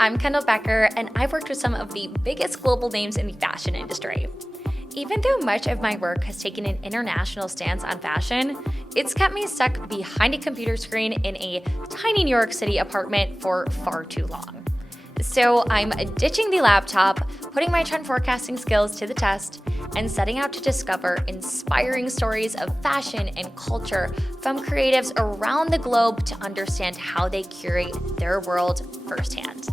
I'm Kendall Becker, and I've worked with some of the biggest global names in the fashion industry. Even though much of my work has taken an international stance on fashion, it's kept me stuck behind a computer screen in a tiny New York City apartment for far too long. So I'm ditching the laptop, putting my trend forecasting skills to the test, and setting out to discover inspiring stories of fashion and culture from creatives around the globe to understand how they curate their world firsthand.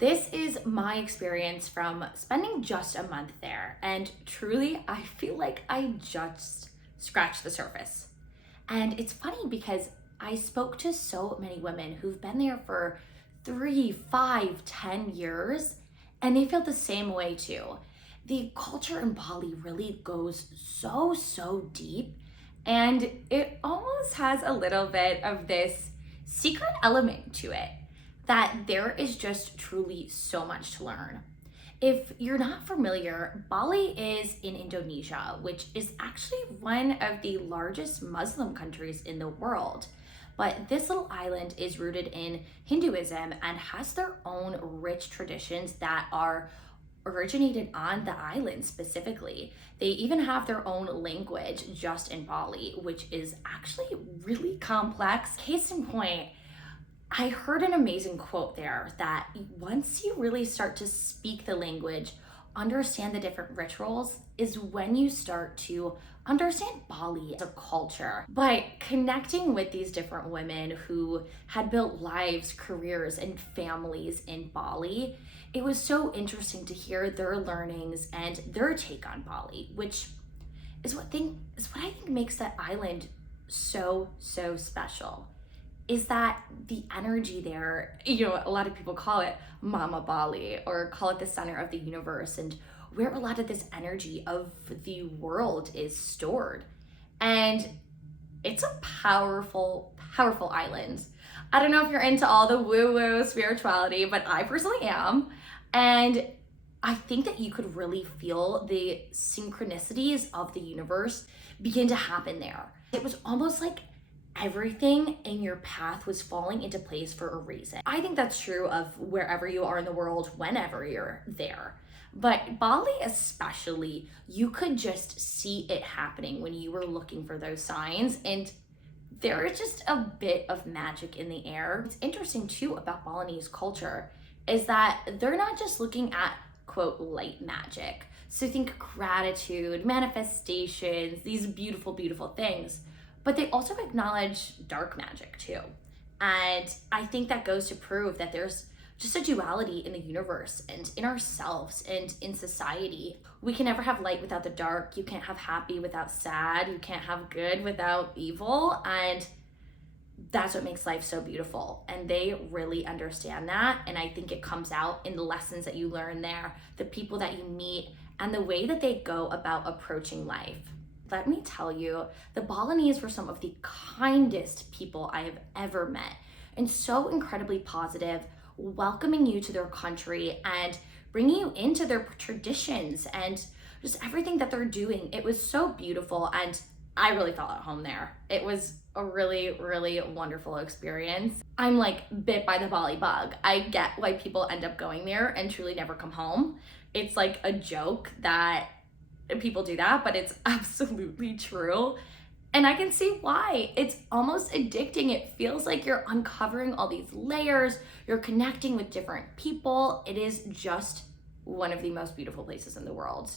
This is my experience from spending just a month there, and truly I feel like I just scratched the surface. And it's funny because I spoke to so many women who've been there for 3, 5, 10 years, and they feel the same way too. The culture in Bali really goes so deep, and it almost has a little bit of this secret element to it, that there is just truly so much to learn. If you're not familiar, Bali is in Indonesia, which is actually one of the largest Muslim countries in the world. But this little island is rooted in Hinduism and has their own rich traditions that are originated on the island specifically. They even have their own language just in Bali, which is actually really complex. Case in point, I heard an amazing quote there that once you really start to speak the language, understand the different rituals, is when you start to understand Bali as a culture. But connecting with these different women who had built lives, careers, and families in Bali, it was so interesting to hear their learnings and their take on Bali, which is what I think makes that island so special. Is that the energy there, a lot of people call it Mama Bali or call it the center of the universe, and where a lot of this energy of the world is stored. And it's a powerful island. I don't know if you're into all the woo-woo spirituality, but I personally am. And I think that you could really feel the synchronicities of the universe begin to happen there. It was almost like everything in your path was falling into place for a reason. I think that's true of wherever you are in the world, whenever you're there. But Bali especially, you could just see it happening when you were looking for those signs, and there is just a bit of magic in the air. What's interesting too about Balinese culture is that they're not just looking at, quote, light magic. So think gratitude, manifestations, these beautiful things. But they also acknowledge dark magic too. And I think that goes to prove that there's just a duality in the universe and in ourselves and in society. We can never have light without the dark. You can't have happy without sad. You can't have good without evil. And that's what makes life so beautiful. And they really understand that. And I think it comes out in the lessons that you learn there, the people that you meet, and the way that they go about approaching life. Let me tell you, the Balinese were some of the kindest people I have ever met, and so incredibly positive, welcoming you to their country and bringing you into their traditions and just everything that they're doing. It was so beautiful, and I really felt at home there. It was a really wonderful experience. I'm like bit by the Bali bug. I get why people end up going there and truly never come home. It's like a joke that people do that, but it's absolutely true. And I can see why. It's almost addicting. It feels like you're uncovering all these layers. You're connecting with different people. It is just one of the most beautiful places in the world,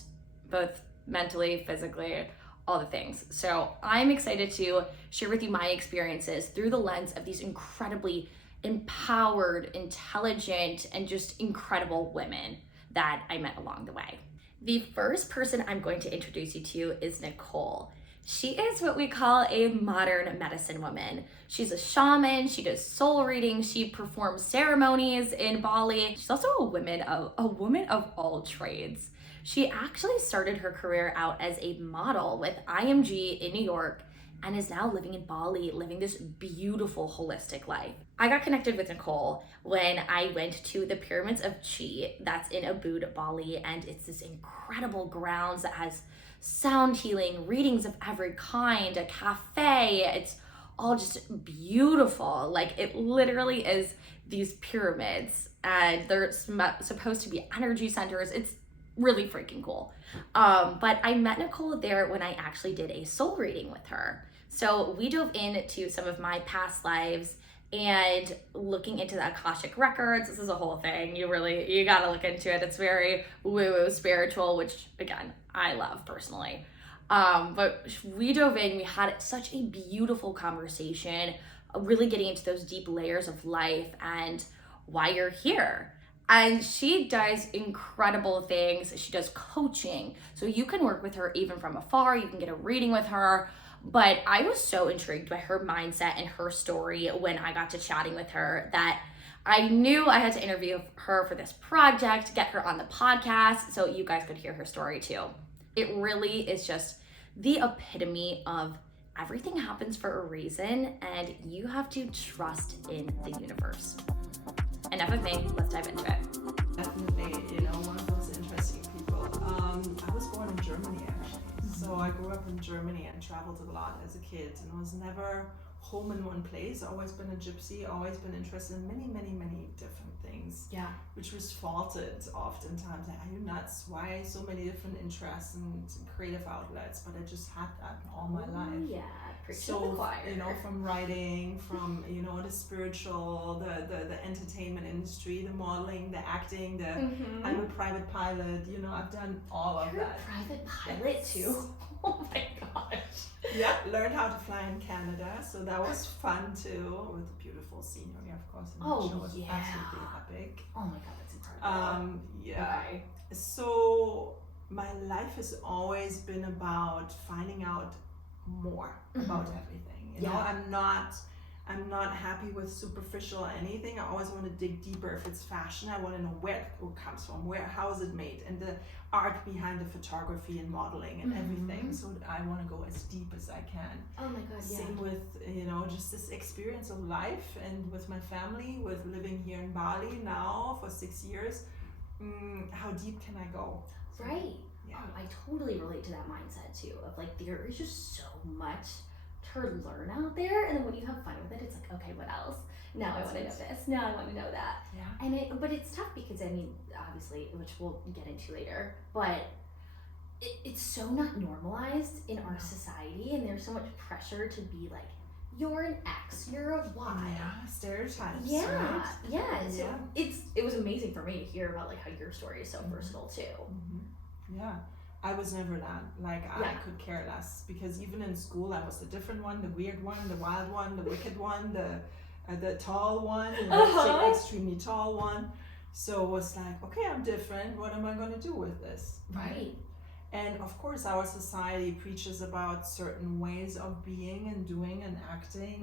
both mentally, physically, all the things. So I'm excited to share with you my experiences through the lens of these incredibly empowered, intelligent, and just incredible women that I met along the way. The first person I'm going to introduce you to is Nicole. She is what we call a modern medicine woman. She's a shaman, she does soul readings, she performs ceremonies in Bali. She's also a woman of all trades. She actually started her career out as a model with IMG in New York and is now living in Bali, living this beautiful holistic life. I got connected with Nicole when I went to the Pyramids of Chi that's in Ubud, Bali, and it's this incredible grounds that has sound healing, readings of every kind, a cafe. It's all just beautiful. Like, it literally is these pyramids, and they're supposed to be energy centers. It's really freaking cool. But I met Nicole there when I actually did a soul reading with her. So we dove into some of my past lives and looking into the Akashic records. This is a whole thing. You gotta look into it. It's very woo-woo spiritual, which again, I love personally. But we dove in, we had such a beautiful conversation, really getting into those deep layers of life and why you're here. And she does incredible things. She does coaching. So you can work with her even from afar. You can get a reading with her. But I was so intrigued by her mindset and her story when I got to chatting with her that I knew I had to interview her for this project, get her on the podcast so you guys could hear her story too. It really is just the epitome of everything happens for a reason and you have to trust in the universe. Enough of me, let's dive into it. Definitely, one of those interesting people. I was born in Germany actually. So I grew up in Germany and traveled a lot as a kid and was never home in one place. Always been a gypsy, always been interested in many, many, many different things. Yeah. Which was faulted oftentimes. Are you nuts? Why so many different interests and creative outlets? But I just had that all my life. Yeah. So, from writing, from, the spiritual, the entertainment industry, the modeling, the acting, I'm a private pilot, I've done all of You're that. a private pilot too? Oh my gosh. Yeah, learned how to fly in Canada, so that was fun too, with the beautiful scenery, of course. And the show was absolutely epic. Oh my god, that's incredible. Yeah. Okay. So my life has always been about finding out more about everything. I'm not happy with superficial anything. I always want to dig deeper. If it's fashion, I want to know where it comes from, how is it made, and the art behind the photography and modeling and everything. So I want to go as deep as I can. Oh my god, yeah. Same with, just this experience of life and with my family, with living here in Bali now for 6 years. How deep can I go? Right. Yeah. I totally relate to that mindset too, of like, there is just so much to learn out there, and then when you have fun with it, it's like, okay, what else? Now I want to know this. Now I want to know that. Yeah. But it's tough because obviously, which we'll get into later, but it's so not normalized in our society, and there's so much pressure to be like, you're an X, you're a Y. Yeah, stereotypes. Yeah, right? yeah. So it was amazing for me to hear about like how your story is so versatile too. Mm-hmm. Yeah. I was never that. I could care less, because even in school I was the different one, the weird one, the wild one, the wicked one, the tall one, the extremely tall one. So it was like, okay, I'm different. What am I going to do with this? Right. And of course, our society preaches about certain ways of being and doing and acting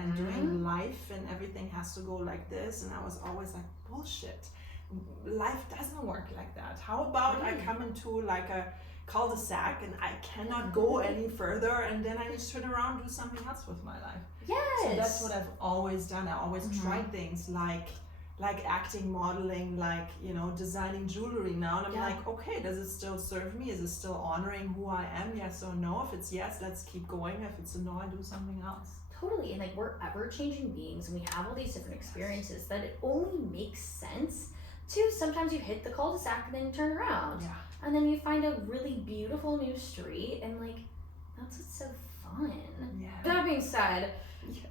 and doing life, and everything has to go like this. And I was always like, bullshit. Life doesn't work like that. How about I come into like a cul-de-sac and I cannot go any further, and then I just turn around and do something else with my life. Yes. So that's what I've always done. I always tried things like acting, modeling, designing jewelry now. And I'm like, okay, does it still serve me? Is it still honoring who I am? Yes or no? If it's yes, let's keep going. If it's a no, I do something else. Totally. And like, we're ever-changing beings, and we have all these different experiences that it only makes sense to sometimes you hit the cul-de-sac and then you turn around. Yeah. And then you find a really beautiful new street, and like, that's what's so fun. Yeah. That being said,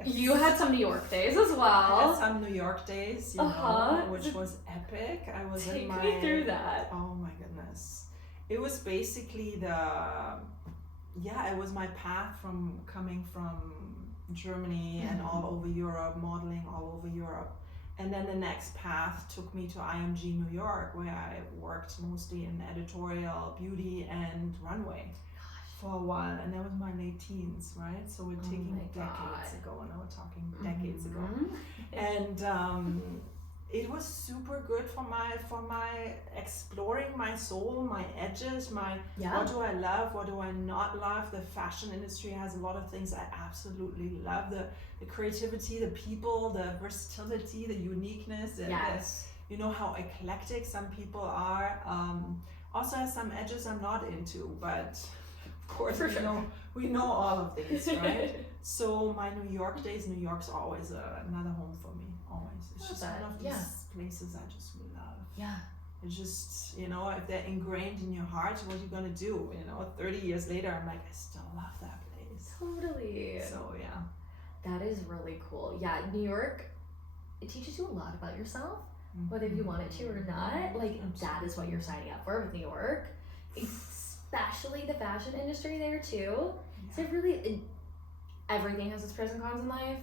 you had some New York days as well. I had some New York days, which was epic. I was Take me through that. Oh my goodness. It was basically it was my path from coming from Germany and all over Europe, modeling all over Europe. And then the next path took me to IMG New York, where I worked mostly in editorial, beauty, and runway for a while, and that was my late teens, right? So we're taking decades ago, and we're talking decades ago, and it was super good for my exploring my soul, my edges, what do I love, what do I not love. The fashion industry has a lot of things I absolutely love: the creativity, the people, the versatility, the uniqueness, you know how eclectic some people are. Also has some edges I'm not into, but of course we know all of these, right? So my New York days, New York's always another home for me, always. It's just one of these places I just love. Yeah. It's just, you know, if they're ingrained in your heart, what are you gonna do? You know, 30 years later, I'm like, I still love that place. Totally. So yeah. That is really cool. Yeah, New York, it teaches you a lot about yourself, whether you want it to or not. Like, that is what you're signing up for with New York. Especially the fashion industry there too. So everything has its pros and cons in life,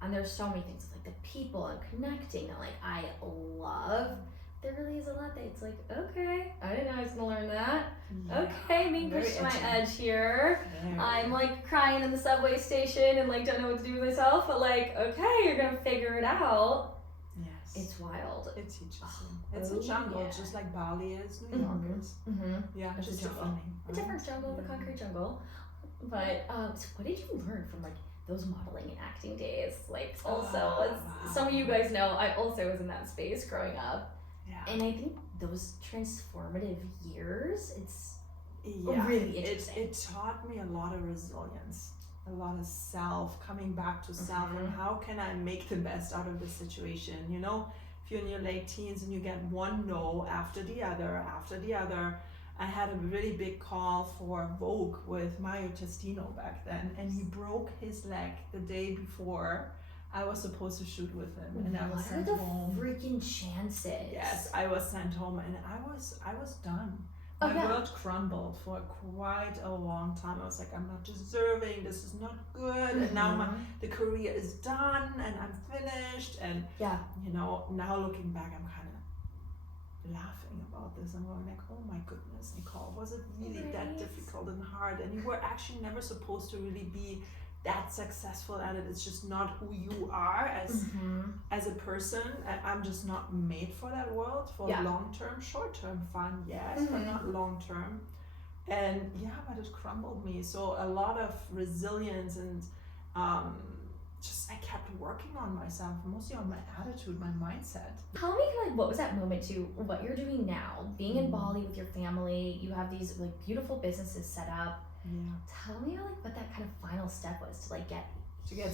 and there's so many things like the people and connecting that like I love. There really is a lot that it's like, okay, I didn't know I was gonna learn that. Okay, maybe push my edge here. I'm like crying in the subway station and like don't know what to do with myself, but like, okay, you're gonna figure it out. Yes. It's wild. It teaches you. It's a jungle, just like Bali is, New York is. Yeah, it's just a jungle. Right? A different jungle, the concrete jungle. But so what did you learn from like those modeling and acting days? Like also, as some of you guys know, I also was in that space growing up. Yeah. And I think those transformative years, it's really interesting. It taught me a lot of resilience, a lot of self, coming back to self, and how can I make the best out of the situation, you know? If you're in your late teens and you get one no after the other, I had a really big call for Vogue with Mario Testino back then, and he broke his leg the day before I was supposed to shoot with him, and I was sent home. What are the freaking chances? Yes, I was sent home, and I was done. My world crumbled for quite a long time. I was like, I'm not deserving. This is not good. And now the career is done, and I'm finished. And you know, now looking back, I'm kind of laughing about this. I'm going like, oh my goodness, Nicole, was it really that difficult and hard? And you were actually never supposed to really be that successful at it. It's just not who you are as a person. I'm just not made for that world, for long-term, short-term fun, yes, but not long-term. And but it crumbled me. So a lot of resilience and just I kept working on myself, mostly on my attitude, my mindset. Tell me like what was that moment to what you're doing now, being in Bali with your family. You have these like beautiful businesses set up. Tell me like what that kind of final step was to like get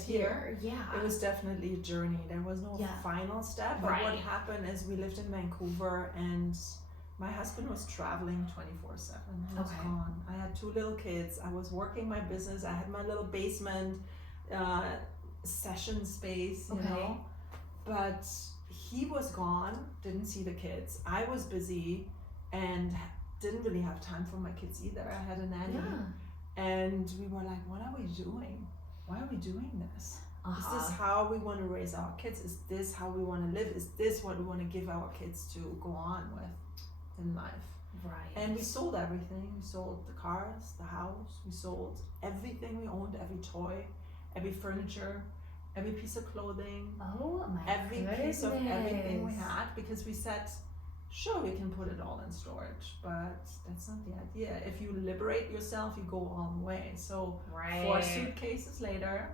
here. It was definitely a journey. There was no final step. But what happened is we lived in Vancouver, and my husband was traveling 24/7. He was gone. I had 2 little kids. I was working my business. I had my little basement session space, you know. But he was gone. Didn't see the kids. I was busy and didn't really have time for my kids either. I had a nanny. And we were like, what are we doing? Why are we doing this? Is this how we want to raise our kids? Is this how we want to live? Is this what we want to give our kids to go on with in life? Right. And we sold everything. We sold the cars, the house. We sold everything we owned, every toy, every furniture, every piece of clothing. Every piece of everything we had, because we said, sure, we can put it all in storage, but that's not the idea. If you liberate yourself, you go all the way. So 4 suitcases later,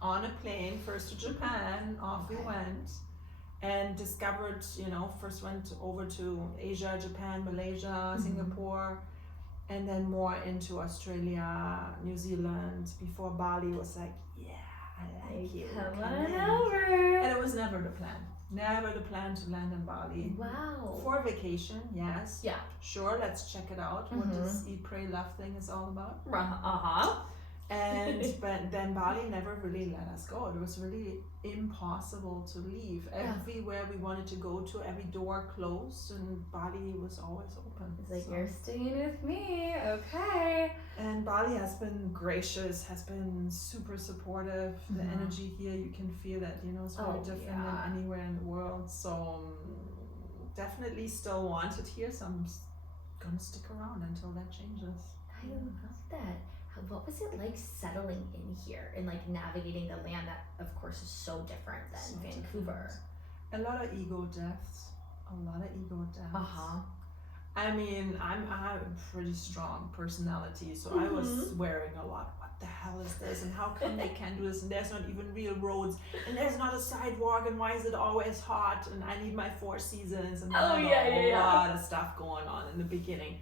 on a plane, first to Japan, off we went, and discovered, you know, first went over to Asia, Japan, Malaysia, Singapore, and then more into Australia, New Zealand. Before Bali was like, I like you. Come on over. And it was never the plan. Never the plan to land in Bali. Wow. For vacation, yes. Yeah. Sure, let's check it out. What this Eat, Pray, Love thing is all about. And but then Bali never really let us go. It was really impossible to leave. Everywhere we wanted to go to, every door closed, and Bali was always open. It's like, you're staying with me, okay. And Bali has been gracious, has been super supportive. The energy here, you can feel that, you know, it's very different than anywhere in the world. So definitely still want it here, so I'm gonna stick around until that changes. I love that. What was it like settling in here and like navigating the land that, of course, is so different than Vancouver? A lot of ego deaths. Uh-huh. I mean, I'm a pretty strong personality, so I was swearing a lot. What the hell is this? And how come they can't do this? And there's not even real roads, and there's not a sidewalk, and why is it always hot? And I need my 4 seasons, and a lot of stuff going on in the beginning.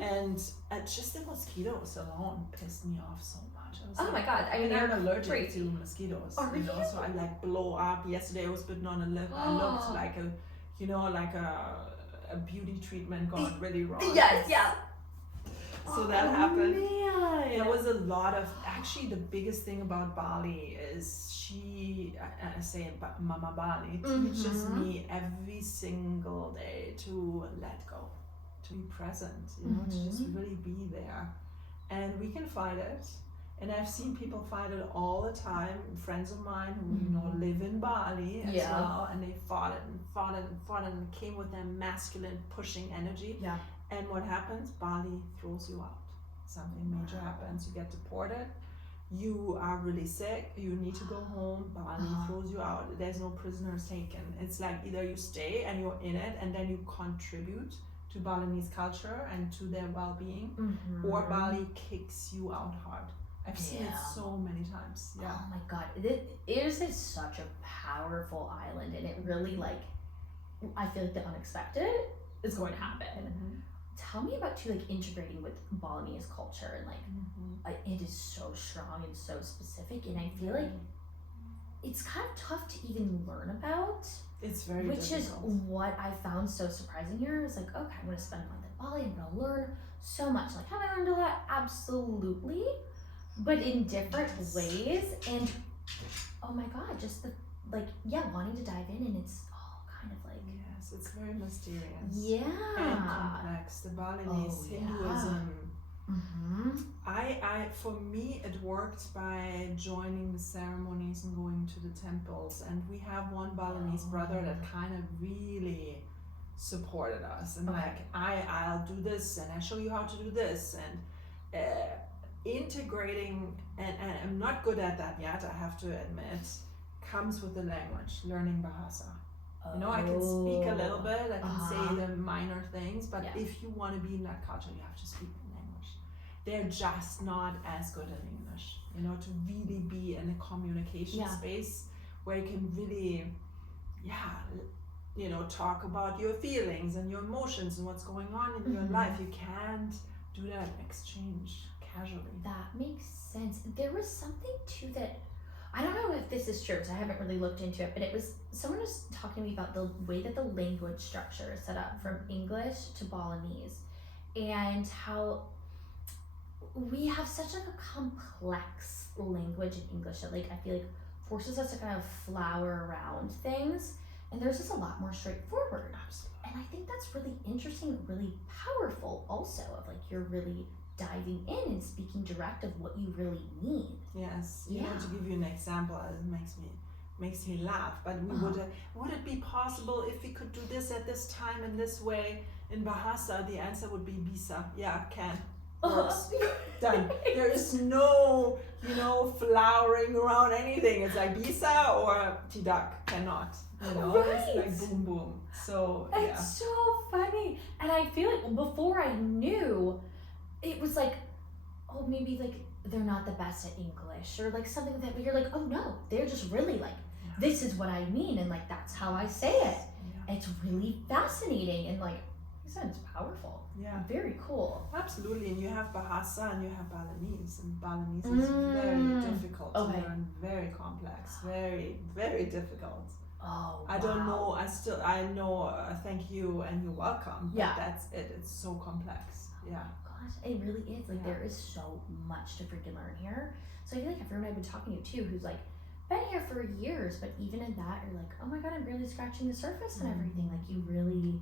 And just the mosquitoes alone pissed me off so much. I was my god! I mean, I'm allergic to mosquitoes. Are you? So I like blow up. Yesterday I was bitten on a lip. I looked like a beauty treatment gone really wrong. Yes, yeah. So that happened. Man. There was a lot of, actually the biggest thing about Bali is I say Mama Bali teaches me every single day to let go, to be present, to just really be there. And we can fight it. And I've seen people fight it all the time. Friends of mine who live in Bali as well, and they fought it and came with their masculine pushing energy. Yeah. And what happens? Bali throws you out. Something major happens. You get deported. You are really sick. You need to go home. Bali throws you out. There's no prisoners taken. It's like either you stay and you're in it, and then you contribute to Balinese culture and to their well-being, or Bali kicks you out hard. I've seen it so many times. Yeah. Oh my god, it is such a powerful island, and it really I feel like the unexpected is going to happen. Tell me about integrating with Balinese culture, and it is so strong and so specific, and I feel like it's kind of tough to even learn about. It's very difficult. Is what I found so surprising here. Is like, okay, I'm going to spend a month in Bali. I'm going to learn so much. Like, have I learned a lot? Absolutely. But in different ways. And oh my god, just the wanting to dive in, and it's all kind of like, yes, it's very mysterious. Yeah. And complex. The Balinese Hinduism. For me, it worked by joining the ceremonies and going to the temples. And we have one Balinese brother that kind of really supported us. And I'll do this, and I show you how to do this. And integrating, and I'm not good at that yet, I have to admit, comes with the language, learning Bahasa. I can speak a little bit, I can say the minor things, but if you want to be in that culture, you have to speak the language. They're just not as good at English, to really be in a communication space where you can really, talk about your feelings and your emotions and what's going on in your life. You can't do that exchange casually. That makes sense. There was something too that, I don't know if this is true because I haven't really looked into it, but someone was talking to me about the way that the language structure is set up from English to Balinese, and how we have such a complex language in English that I feel like forces us to kind of flower around things, and there's just a lot more straightforward. Absolutely. And I think that's really interesting, really powerful also, of you're really diving in and speaking direct of what you really need. Yes. To give you an example, it makes me laugh, but would it be possible if we could do this at this time in this way in Bahasa? The answer would be bisa. Yeah, can. Works. Done. There is no, flowering around anything. It's like bisa or tidak, cannot. Right. It's boom boom. So it's so funny. And I feel like before I knew, it was maybe they're not the best at English, or something like that, but you're oh no, they're just really this is what I mean, and that's how I say it. It's really fascinating, and you said, it's powerful. Very cool. Absolutely. And you have Bahasa and you have Balinese, and Balinese is very difficult to learn, very complex, very, very difficult. Oh, I don't know, I know, thank you and you're welcome, but that's it. It's so complex. It really is. There is so much to freaking learn here. So I feel like everyone I've been talking to too, who's been here for years, but even in that, you're oh my god, I'm barely scratching the surface and everything. You really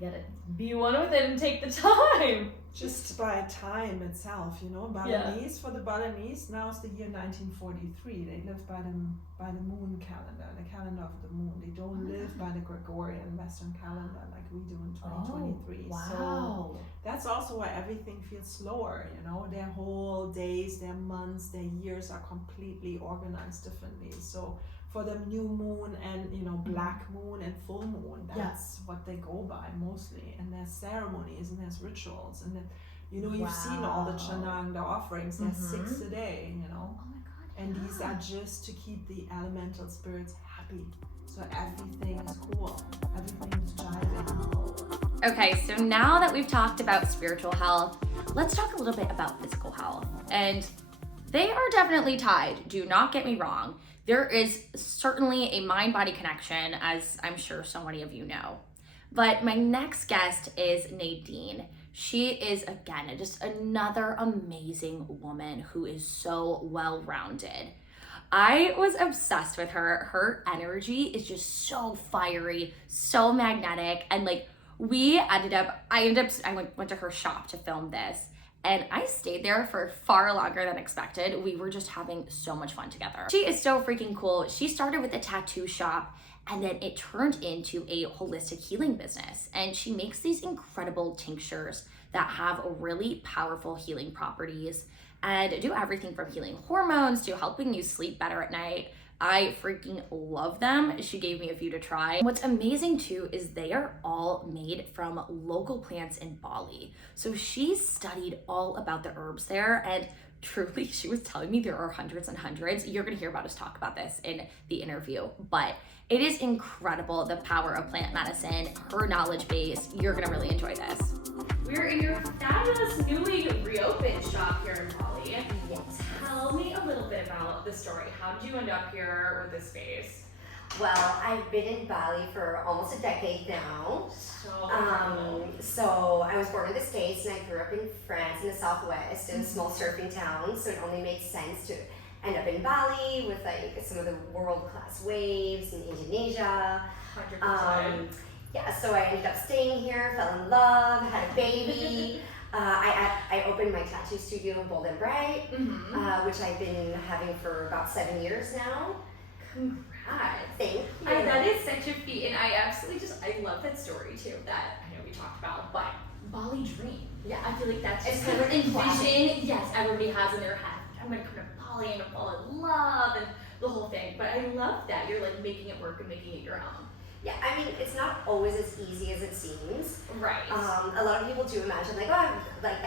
get a be one with it and take the time. Just by time itself, you know, Balinese, for the Balinese, now it's the year 1943. They live by the moon calendar, the calendar of the moon. They don't live by the Gregorian Western calendar like we do in 2023. Wow. So that's also why everything feels slower, you know. Their whole days, their months, their years are completely organized differently. So for the new moon and, you know, black moon and full moon, that's what they go by mostly. And there's ceremonies and there's rituals, and then, you know, you've seen all the chanang, the offerings. There's 6 a day, you know. Oh my God. And these are just to keep the elemental spirits happy. So everything is cool. Everything is jiving. Okay, so now that we've talked about spiritual health, let's talk a little bit about physical health. And they are definitely tied. Do not get me wrong. There is certainly a mind-body connection, as I'm sure so many of you know. But my next guest is Nadine. She is, again, just another amazing woman who is so well-rounded. I was obsessed with her. Her energy is just so fiery, so magnetic, and like I went to her shop to film this. And I stayed there for far longer than expected. We were just having so much fun together. She is so freaking cool. She started with a tattoo shop, and then it turned into a holistic healing business. And she makes these incredible tinctures that have really powerful healing properties and do everything from healing hormones to helping you sleep better at night. I freaking love them. She gave me a few to try. What's amazing too is they are all made from local plants in Bali. So she studied all about the herbs there, and truly, she was telling me there are hundreds and hundreds. You're gonna hear about us talk about this in the interview, but it is incredible, the power of plant medicine, her knowledge base. You're gonna really enjoy this. We're in your fabulous newly reopened shop here in Bali. Yes. Tell me a little bit about the story. How did you end up here with this space? Well, I've been in Bali for almost a decade now. So I was born in the States and I grew up in France in the Southwest in a small surfing town. So it only makes sense to end up in Bali with like some of the world-class waves in Indonesia. 100%. Yeah, so I ended up staying here, fell in love, had a baby. I opened my tattoo studio in Bold and Bright, which I've been having for about 7 years now. Congrats. Thank you. That is such a feat, and I love that story too, that I know we talked about, but Bali dream. Yeah. I feel like that's It's just kind of an classic. envision, yes, everybody has in their head. I'm gonna come to Bali and fall in love and the whole thing, but I love that you're like making it work and making it your own. Yeah, I mean, it's not always as easy as it seems. Right. A lot of people do imagine, like, oh,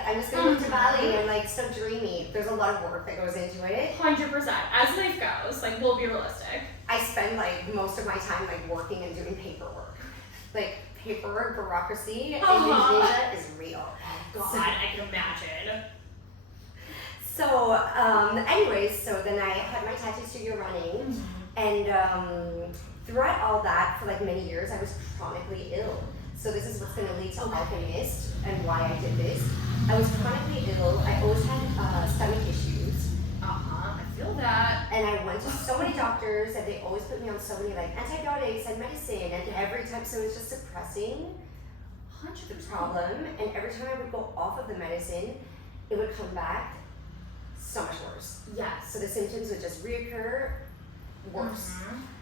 I'm just gonna move to Bali and like so dreamy. There's a lot of work that goes into it. 100%. As life goes, like we'll be realistic. I spend like most of my time like working and doing paperwork. Like paperwork, bureaucracy in Indonesia is real. God, I can imagine. So, anyways, so then I had my tattoo studio running, and throughout all that, for like many years, I was chronically ill. So this is what's going to lead to Alchemist and why I did this. I was chronically ill. I always had stomach issues. I feel that. And I went to so many doctors, and they always put me on so many like antibiotics and medicine, and every time, so it was just suppressing 100%. the problem. And every time I would go off of the medicine, it would come back so much worse. Yes. So the symptoms would just reoccur worse.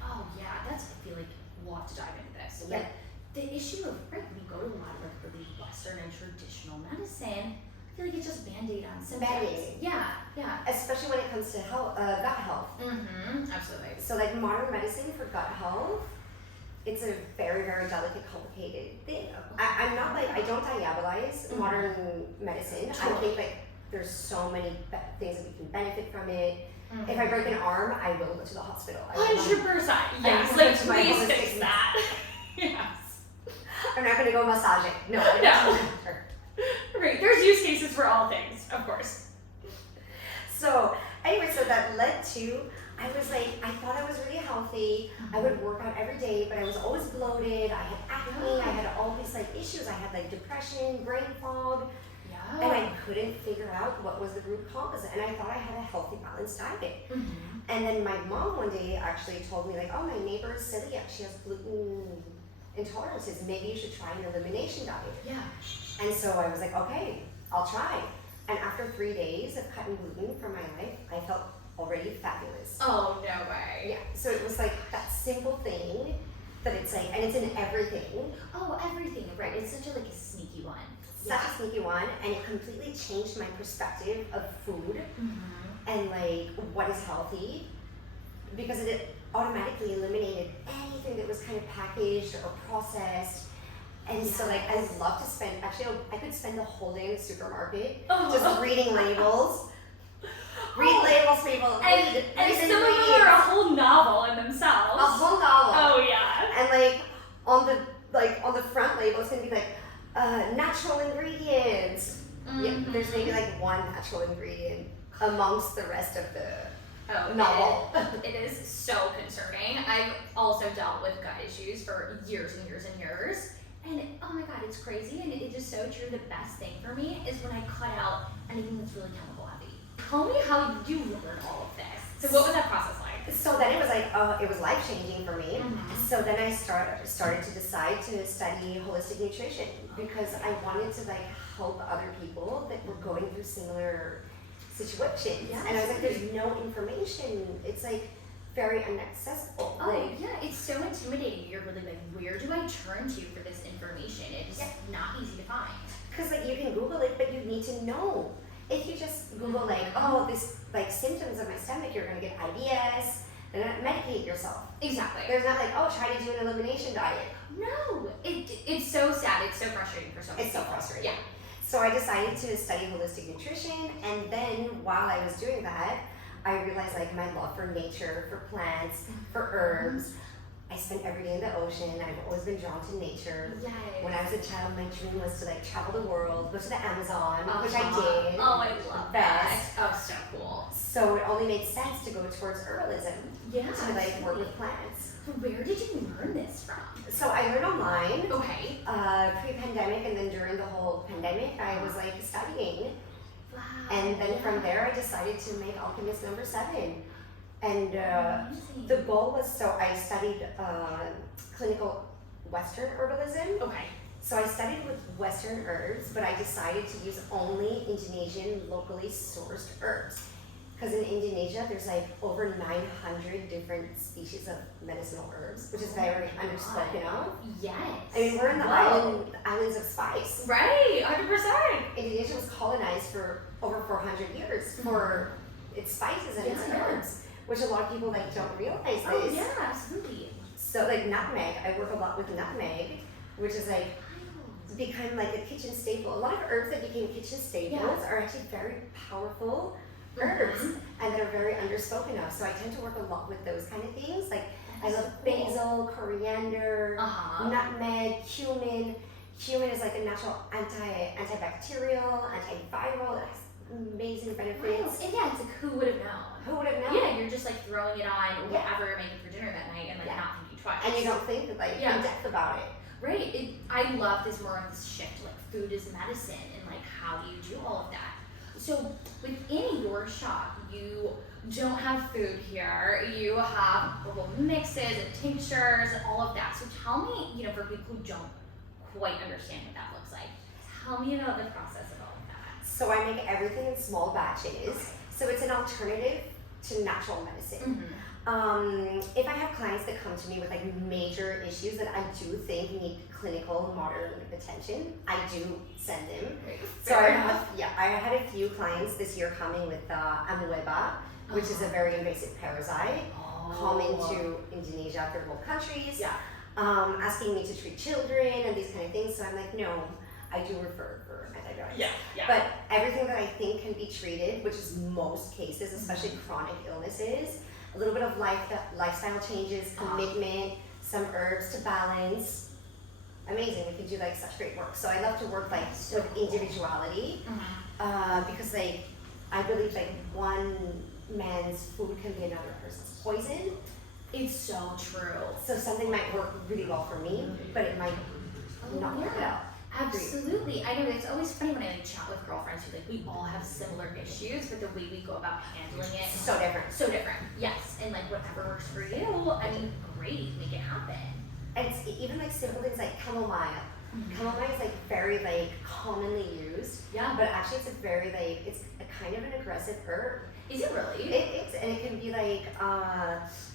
Oh yeah, I feel like we'll have to dive into this. Yeah. But the issue of, right, we go to a lot of like really Western and traditional medicine, I feel like it's just Band-Aid on symptoms. Band-Aid. Yeah, yeah. Especially when it comes to health, gut health. Absolutely. So like modern medicine for gut health, it's a very, very delicate, complicated thing. I'm not like, I don't diabolize modern medicine. I think like there's so many things that we can benefit from it. If I break an arm, I will go to the hospital. 100%. Yes, like please fix that. Yes. I'm not gonna go massage it. No. Right, there's use cases for all things, of course. So anyway, so that led to, I was like, I thought I was really healthy. I would work out every day, but I was always bloated. I had acne. I had all these like issues. I had like depression, brain fog. And I couldn't figure out what was the root cause. And I thought I had a healthy, balanced diet. And then my mom one day actually told me like, oh, my neighbor is celiac. She has gluten intolerances. Maybe you should try an elimination diet. Yeah. And so I was like, okay, I'll try. And after 3 days of cutting gluten from my life, I felt already fabulous. Oh, no way. Yeah, so it was like that simple thing that it's like, and it's in everything. Oh, everything, right. It's such a sneaky one. Such a sneaky one, and it completely changed my perspective of food Mm-hmm. and like what is healthy, because it automatically eliminated anything that was kind of packaged or processed. And so like I love to spend, actually I could spend the whole day in the supermarket just reading labels. Read labels, people. And some of them are a whole novel in themselves. A whole novel. Oh yeah. And on the front label it's gonna be natural ingredients. Mm-hmm. Yeah, there's maybe one natural ingredient amongst the rest of the Oh, novel. It is so concerning. I've also dealt with gut issues for years and years and years. And oh my god, it's crazy, and it is so true. The best thing for me is when I cut out anything that's really chemical heavy. Tell me how you learn all of this. So what was that process like? So then it was it was life changing for me. Mm-hmm. So then I started to decide to study holistic nutrition because I wanted to help other people that were going through similar situations. Yeah, and I was like, there's no information. It's very inaccessible. Oh yeah, it's so intimidating. You're really where do I turn to for this information? It's not easy to find. Because you can Google it, but you need to know. If you just Google this symptoms of my stomach, you're gonna get IBS, and then medicate yourself. Exactly. There's not try to do an elimination diet. No, it's so sad. It's so frustrating for so many It's so people. frustrating. Yeah. So I decided to study holistic nutrition, and then while I was doing that, I realized my love for nature, for plants, for herbs. I spent every day in the ocean. I've always been drawn to nature. Yes. When I was a child, my dream was to travel the world, go to the Amazon, which I did. Oh, I love that. Best. Oh, so cool. So it only made sense to go towards herbalism, Yeah. to work with plants. So where did you learn this from? So I learned online, Okay. pre-pandemic, and then during the whole pandemic, I was studying. Wow. And then from there, I decided to make Alchemist number 7. And Amazing. the goal was, I studied clinical Western herbalism. Okay. So I studied with Western herbs, but I decided to use only Indonesian locally sourced herbs. Because in Indonesia, there's over 900 different species of medicinal herbs, which is very underspoken of. Yes. I mean, we're in the islands of spice. Right, 100%. Indonesia was colonized for over 400 years for its spices and its herbs, which a lot of people don't realize this. Oh yeah, absolutely. So nutmeg, I work a lot with nutmeg, which is become a kitchen staple. A lot of herbs that became kitchen staples are actually very powerful herbs, and they're very underspoken of. So I tend to work a lot with those kind of things. I love basil, coriander, nutmeg, cumin. Cumin is a natural antibacterial, antiviral. It has amazing benefits. And yeah, it's who would have known? Who would have known? Yeah, you're just throwing it on whatever you're making for dinner that night and not thinking twice. And you don't think in depth about it. Right. I love this more of this shift to food is medicine and how do you do all of that. So within your shop, you don't have food here. You have herbal mixes and tinctures and all of that. So tell me, for people who don't quite understand what that looks like, tell me about the process of all of that. So I make everything in small batches. So it's an alternative to natural medicine. If I have clients that come to me with major issues that I do think need clinical modern attention, I do send them. So I had a few clients this year coming with amoeba, which is a very invasive parasite common to Indonesia, third world countries. Asking me to treat children and these kind of things. So I'm no, I do refer for antibiotics. But everything that I think can be treated, which is most cases, especially chronic illnesses, a little bit of lifestyle changes, commitment, some herbs to balance. Amazing, we can do such great work. So I love to work with individuality because I believe one man's food can be another person's poison. It's so true. So something might work really well for me, but it might not work out. Absolutely. I know it's always funny when I chat with girlfriends who we all have similar issues, but the way we go about handling it is so different. So different. Yes. And whatever works for you, I mean, great, make it happen. And it's even like simple things like chamomile. Chamomile is like very like commonly used. Yeah. But actually it's a very like, it's a kind of an aggressive herb. Is it really? It's and it can be like,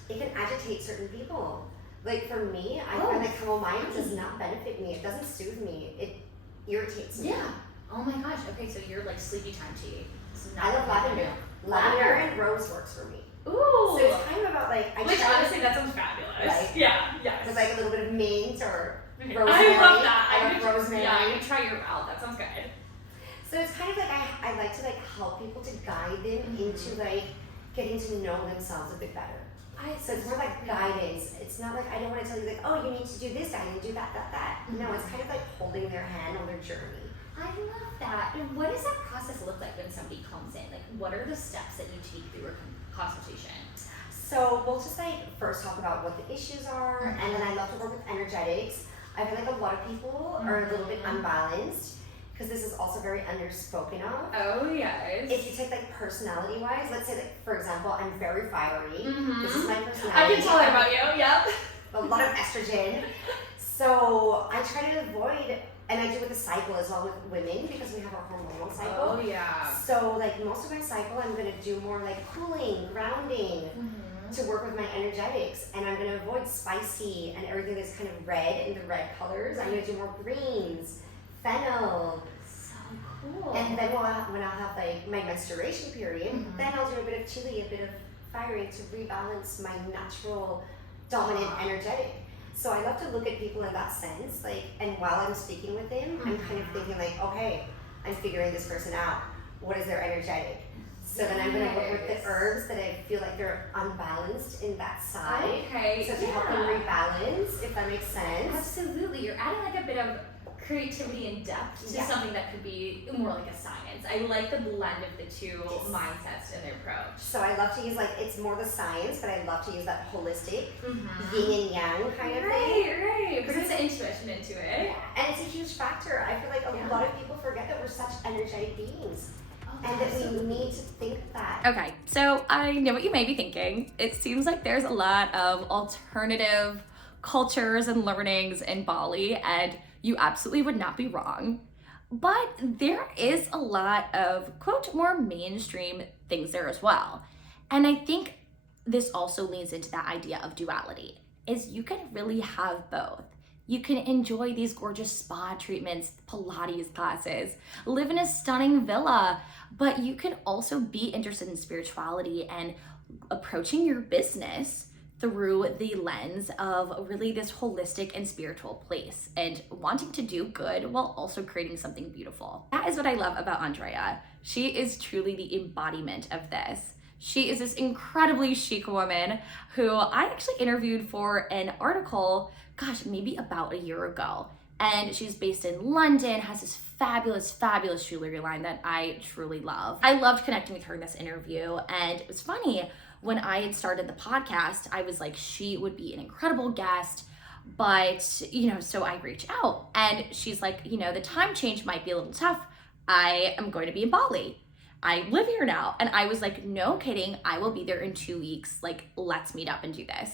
it can agitate certain people. Like for me, I find that chamomile does not benefit me. It doesn't soothe me. It irritates me. Yeah. Oh my gosh. Okay, so you're like sleepy time tea. I love lavender. Lavender and rose works for me. Ooh. So it's kind of about like, Which honestly, that sounds fabulous. Right? Yeah. Yes. With like a little bit of mint or rosemary. I love that. I love rosemary. Yeah, I can try your route. That sounds good. So it's kind of like I like to like help people to guide them into like getting to know themselves a bit better. So it's more like guidance. It's not like, I don't want to tell you like, oh, you need to do this, I need to do that. No, it's kind of like holding their hand on their journey. I love that. And what does that process look like when somebody comes in? Like, what are the steps that you take through a consultation? So we'll just like first talk about what the issues are, and then I love to work with energetics. I feel like a lot of people are a little bit unbalanced, because this is also very underspoken of. Oh, yes. If you take like personality wise, let's say that, for example, I'm very fiery. This is my personality. I can tell that about you, yep. A lot of estrogen. So I try to avoid, and I do with the cycle as well with women, because we have our hormonal cycle. Oh, yeah. So like most of my cycle, I'm gonna do more like cooling, grounding, to work with my energetics, and I'm gonna avoid spicy and everything that's kind of red in the red colors. I'm gonna do more greens, fennel. So cool. And then when I'll have like my menstruation period, then I'll do a bit of chili, a bit of fiery to rebalance my natural dominant energetic. So I love to look at people in that sense, like, and while I'm speaking with them, I'm kind of thinking like, okay, I'm figuring this person out. What is their energetic? So then I'm gonna work with the herbs that I feel like they're unbalanced in that side. Okay. So to help them rebalance, if that makes sense. Absolutely. You're adding like a bit of creativity and depth to something that could be more like a science. I like the blend of the two mindsets in their approach. So I love to use like, it's more the science, but I love to use that holistic yin and yang kind of thing. Right. Because it's the intuition into it. Yeah. And it's a huge factor. I feel like a lot of people forget that we're such energetic beings. And that we need to think that. Okay, so I know what you may be thinking. It seems like there's a lot of alternative cultures and learnings in Bali, and you absolutely would not be wrong. But there is a lot of, quote, more mainstream things there as well. And I think this also leans into that idea of duality, is you can really have both. You can enjoy these gorgeous spa treatments, Pilates classes, live in a stunning villa, but you can also be interested in spirituality and approaching your business through the lens of really this holistic and spiritual place and wanting to do good while also creating something beautiful. That is what I love about Andrea. She is truly the embodiment of this. She is this incredibly chic woman who I actually interviewed for an article, gosh, maybe about a year ago. And she's based in London, has this fabulous, fabulous jewelry line that I truly love. I loved connecting with her in this interview. And it was funny, when I had started the podcast, I was like, she would be an incredible guest. But, so I reach out and she's like, the time change might be a little tough. I am going to be in Bali. I live here now. And I was like, no kidding, I will be there in 2 weeks. Like, let's meet up and do this.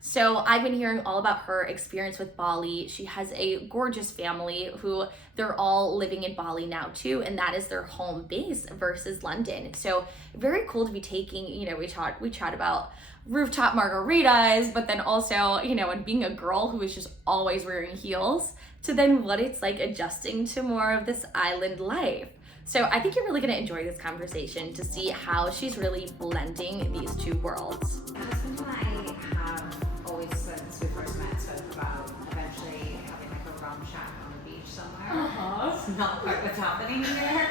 So I've been hearing all about her experience with Bali. She has a gorgeous family who they're all living in Bali now too, and that is their home base versus London. So very cool to be taking, we chat about rooftop margaritas, but then also, and being a girl who is just always wearing heels, to then what it's like adjusting to more of this island life. So I think you're really gonna enjoy this conversation to see how she's really blending these two worlds. My husband and I have always, since we first met, spoke about eventually having like a rum shack on the beach somewhere. It's not quite what's happening here.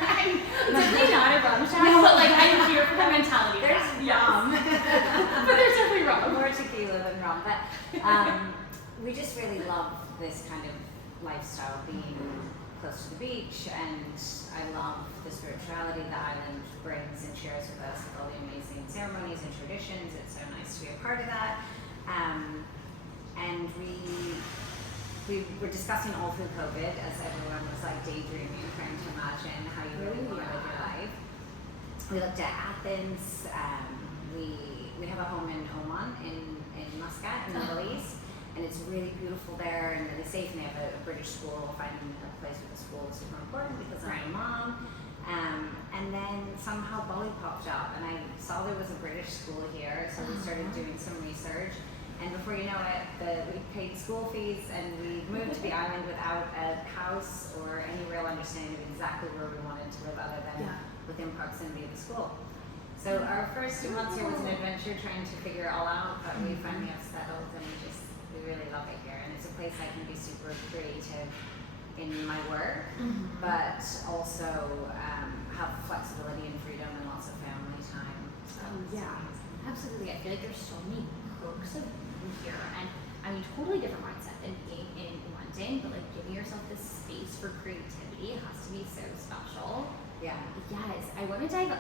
Definitely not a rum shack, but like I'm here for the mentality. There's rum. But there's definitely rum. More tequila than rum. But we just really love this kind of lifestyle, being close to the beach, and I love the spirituality the island brings and shares with us, with all the amazing ceremonies and traditions. It's so nice to be a part of that. And we were discussing all through COVID, as everyone was like daydreaming, trying to imagine how you really want to live your life. We looked at Athens. We have a home in Oman, in Muscat, in the Middle East. and it's really beautiful there and really safe, and they have a British school. Finding a place with a school is super important because I'm a mom. And then somehow Bali popped up, and I saw there was a British school here, so we started doing some research. And before you know it, we paid school fees, and we moved to the island without a house or any real understanding of exactly where we wanted to live, other than within proximity of the school. So our first 2 months here was an adventure, trying to figure it all out, but we finally have settled, and we really love it here. And it's a place I can be super creative in my work, but also have flexibility and freedom and lots of family time. So absolutely. I feel like there's so many perks of being here, and I mean, totally different mindset than being in London, but like giving yourself this space for creativity has to be so special. Yeah. Yes, I want to dive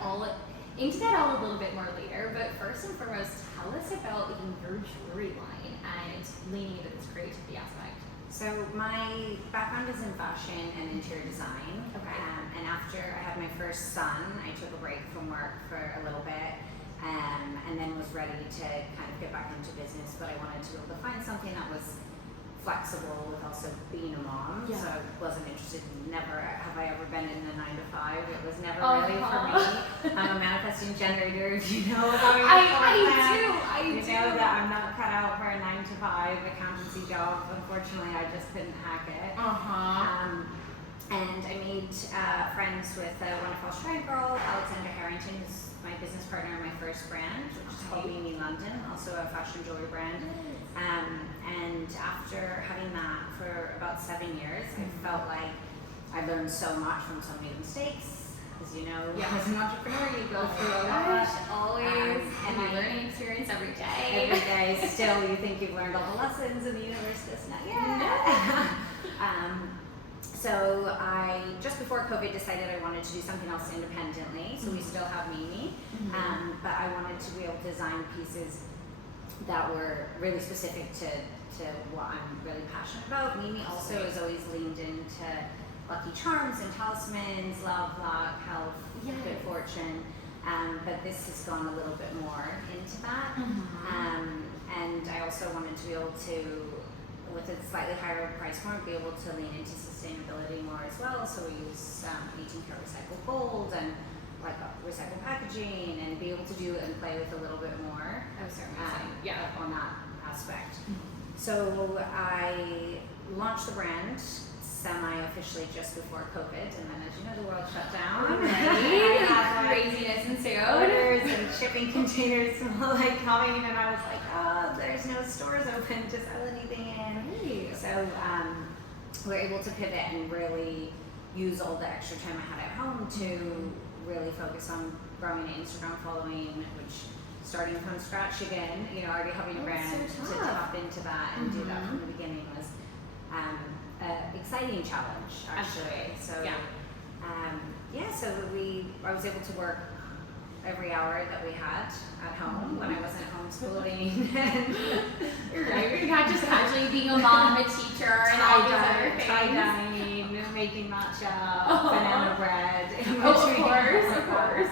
into that a little bit more later, but first and foremost, tell us about your jewelry line and leaning into this creativity aspect. So my background is in fashion and interior design. Okay. And after I had my first son, I took a break from work for a little bit, and then was ready to kind of get back into business, but I wanted to be able to find something that was flexible with also being a mom. Yeah. So I wasn't interested, never have I ever been in a 9 to 5. It was never really for me. I'm a manifesting generator, if you know about me. I do. You know that I'm not cut out for a 9 to 5 accountancy job. Unfortunately, I just couldn't hack it. And I made friends with a wonderful Australian girl, Alexandra Harrington, who's my business partner in my first brand, which is called Mimi London, also a fashion jewelry brand. And after having that for about 7 years, I felt like I learned so much from so many mistakes. As you know, as an entrepreneur, you go through a lot. Always. And you learning experience every day. Every day, still you think you've learned all the lessons, and the universe does not yet. So I, just before COVID, decided I wanted to do something else independently. So we still have Mimi, but I wanted to be able to design pieces that were really specific to what I'm really passionate about. Mimi also has always leaned into lucky charms and talismans, love, luck, health, good fortune. But this has gone a little bit more into that. And I also wanted to be able to, with a slightly higher price point, be able to lean into sustainability more as well. So we use 18-karat recycled gold and like recycled packaging, and be able to do and play with a little bit more on that aspect. So I launched the brand semi-officially just before COVID, and then, as you know, the world shut down. Craziness ensued. Orders and shipping containers like coming, and I was like, oh, there's no stores open to sell anything in. So we're able to pivot and really use all the extra time I had at home to really focus on growing an Instagram following, which, starting from scratch again, you know, already having a brand, to tap into that and do that from the beginning was an exciting challenge, actually. So so I was able to work every hour that we had at home when I wasn't homeschooling. Right, you're not just casually being a mom, a teacher, and all these other things. Tie-dyeing, making matcha, banana bread. Of course.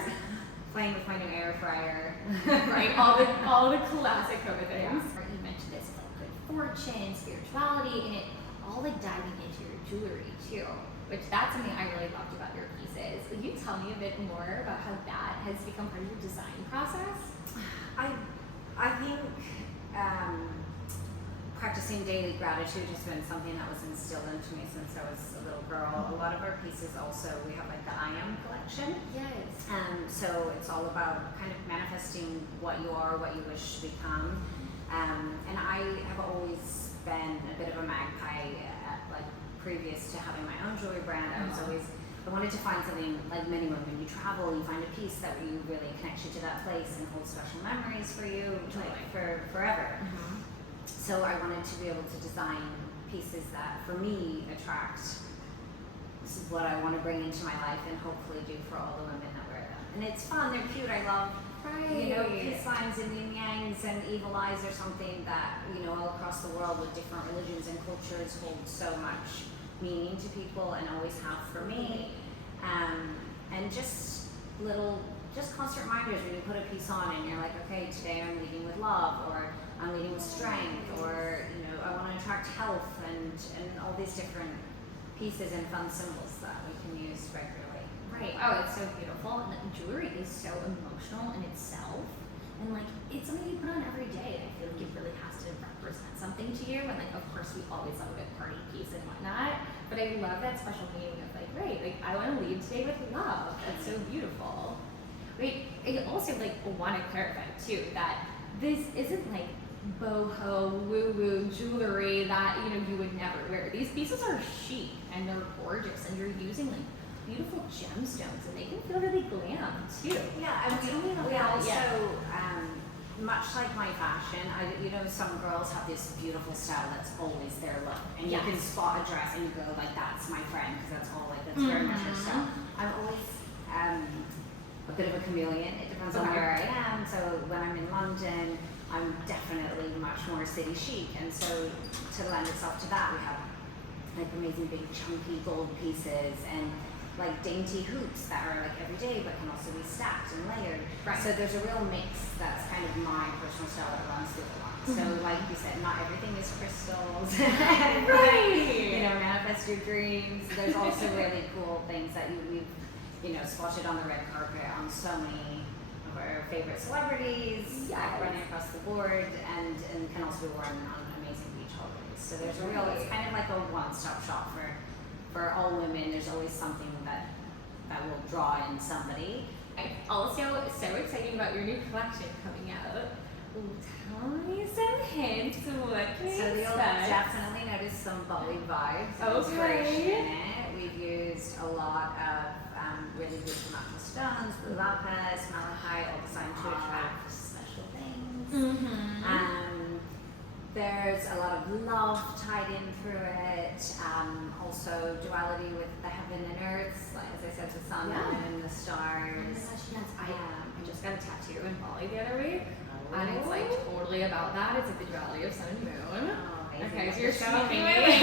Playing with my new air fryer. Right, all the classic COVID things. You mentioned this, like good fortune, spirituality, and it all like diving into your jewelry too, which that's something I really loved about your pieces. Will you tell me a bit more about how that has become part of your design process? I think practicing daily gratitude has been something that was instilled into me since I was a little girl. A lot of our pieces also, we have like the I Am collection. Yes. So it's all about kind of manifesting what you are, what you wish to become. And I have always been a bit of a magpie, like previous to having my own jewelry brand. I wanted to find something like many women. You travel, you find a piece that you really connects you to that place and holds special memories for you, like for forever. So I wanted to be able to design pieces that, for me, attract. This is what I want to bring into my life and hopefully do for all the women that wear them. And it's fun, they're cute, I love, peace lines and yin yangs and evil eyes are something that, all across the world with different religions and cultures hold so much meaning to people and always have for me. And just little just constant reminders when you put a piece on and you're like, okay, today I'm leading with love, or I'm leading with strength, or I want to attract health, and all these different pieces and fun symbols that we can use regularly. Right. Oh, it's so beautiful. And jewelry is so emotional in itself. And like, it's something you put on every day. And I feel like it really has to represent something to you. And like, of course, we always love a good party piece and whatnot. But I love that special meaning of like, right, like I want to lead today with love. That's so beautiful. Wait, I also like want to clarify too that this isn't like boho woo-woo jewelry that you would never wear. These pieces are chic and they're gorgeous, and you're using like beautiful gemstones, and they can feel really glam too. Yeah, and we also much like my fashion, some girls have this beautiful style that's always their look, and you can spot a dress and you go like, that's my friend, because that's very much her style. I'm always a bit of a chameleon. It depends on where I am. So when I'm in London, I'm definitely much more city chic, and so to lend itself to that, we have like amazing big chunky gold pieces and like dainty hoops that are like everyday but can also be stacked and layered. Right. So there's a real mix that's kind of my personal style that runs through the line. So like you said, not everything is crystals. Right. Manifest your dreams. There's also really cool things that we've spotted on the red carpet on so many of our favorite celebrities, running across the board, and can also be worn on amazing beach holidays. So there's it's kind of like a one-stop shop for all women. There's always something that will draw in somebody. I'm also so excited about your new collection coming out. Tell me some hints of what can So you'll definitely notice some Bali vibes. Inspiration in it. We've used a lot of really beautiful natural stones, blue lapis, malachite, all designed to attract special things. There's a lot of love tied in through it. Also duality with the heaven and earth, like as I said, the sun and the stars. Oh my gosh, yes. I just got a tattoo in Bali the other week. And it's like totally about that. It's like the duality of sun and moon. Oh, okay, so you're showing me right?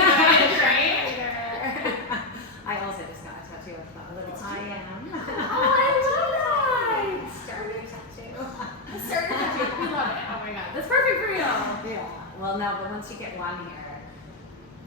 I also just got a tattoo of a little I am. Oh, I love that! Starter tattoo. We love it. Oh my god, that's perfect for you. Yeah. Well, no, but once you get one here,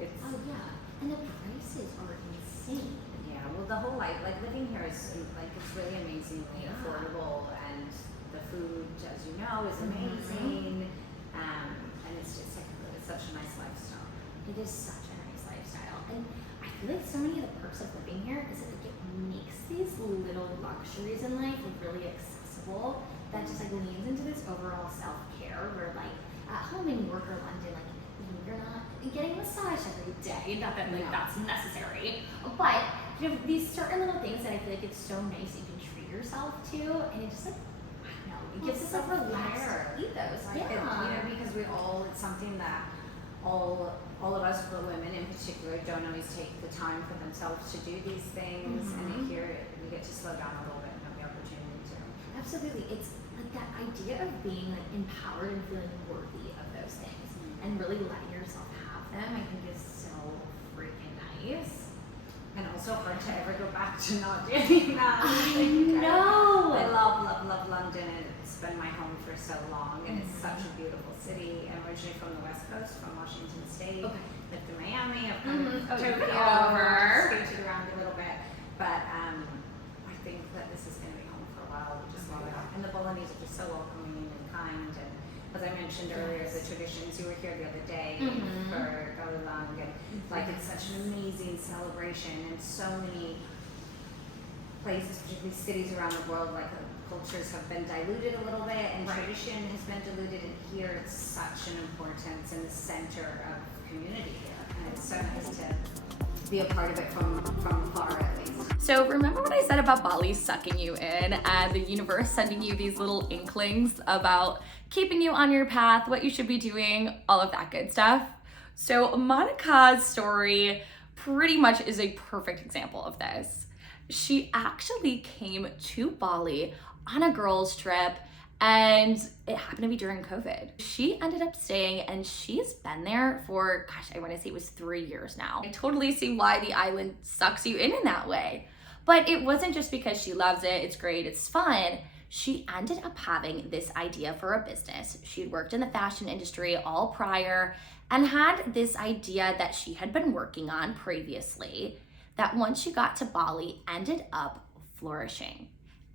it's. Oh yeah, and the prices are insane. Yeah. Well, the whole living here is it's really amazingly affordable, and the food, as you know, is amazing. And it's just it's such a nice lifestyle. It is such a nice lifestyle, and I feel like so many of the perks of living here is that it makes these little luxuries in life really accessible. That just leans into this overall self-care, where at home in New York or London, you're not getting a massage every day. Not that that's necessary, but these certain little things that I feel like it's so nice you can treat yourself to, and it just I don't know, it gives us a relaxed ethos. Because it's something that all of us, for women in particular, don't always take the time for themselves to do these things, and here we get to slow down a little bit and have the opportunity to. Absolutely, it's like that idea of being empowered and feeling worthy of those things, and really letting yourself have them. I think is so freaking nice, and also hard to ever go back to not doing that. I know. I love London, and it's been my home for so long, and it's such a beautiful city. I'm originally from the West Coast, from Washington State. Lived in Miami. I've kind of scooted around a little bit, but I think that this is going to be home for a while. We just love it, and the Balinese are just so welcoming and kind. And as I mentioned earlier, the traditions. You were here the other day for Galulang, and it's such an amazing celebration, and so many places, particularly cities around the world, cultures have been diluted a little bit, and tradition has been diluted, and here it's such an importance in the center of community here, and it's so nice to be a part of it from afar at least. So remember what I said about Bali sucking you in and the universe sending you these little inklings about keeping you on your path, what you should be doing, all of that good stuff? So Monica's story pretty much is a perfect example of this. She actually came to Bali on a girls' trip, and it happened to be during COVID. She ended up staying, and she's been there for, I want to say it was 3 years now. I totally see why the island sucks you in that way. But it wasn't just because she loves it, it's great, it's fun. she ended up having this idea for a business. She'd worked in the fashion industry all prior and had this idea that she had been working on previously that once she got to Bali ended up flourishing.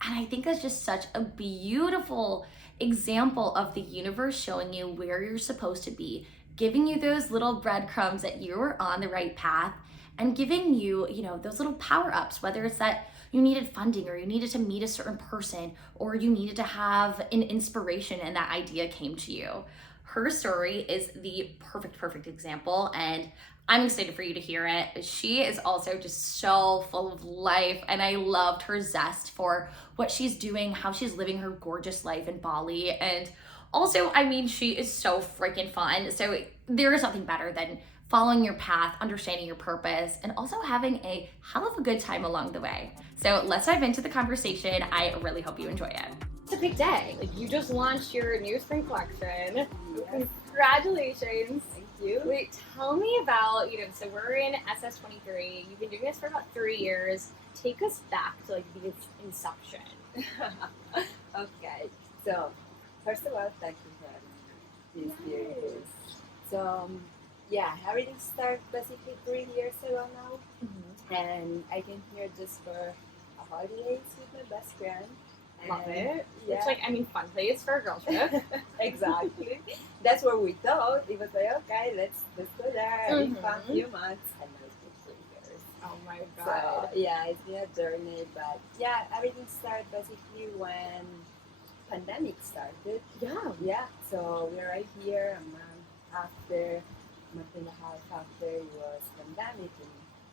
And I think that's just such a beautiful example of the universe showing you where you're supposed to be, giving you those little breadcrumbs that you were on the right path, and giving you, those little power-ups, whether it's that you needed funding or you needed to meet a certain person or you needed to have an inspiration and that idea came to you. Her story is the perfect example, and I'm excited for you to hear it. She is also just so full of life, and I loved her zest for what she's doing, how she's living her gorgeous life in Bali. And also, she is so freaking fun. So there is nothing better than following your path, understanding your purpose, and also having a hell of a good time along the way. So let's dive into the conversation. I really hope you enjoy it. It's a big day. You just launched your new spring collection. Yes. Congratulations. Thank you. Wait, tell me about, so we're in SS23. You've been doing this for about 3 years. Take us back to the inception. Okay. So, first of all, thank you for this beautiful. So, everything started basically 3 years ago now. Mm-hmm. And I came here just for a holidays with my best friend. Love it. Yeah. It's fun place for a girl trip. Exactly. That's what we thought. It was okay, let's go there. Mm-hmm. Fun few months, and now it's been 3 years. Oh my god. So, it's been a journey, but everything started basically when pandemic started. Yeah. So we're right here a month and a half after it was pandemic in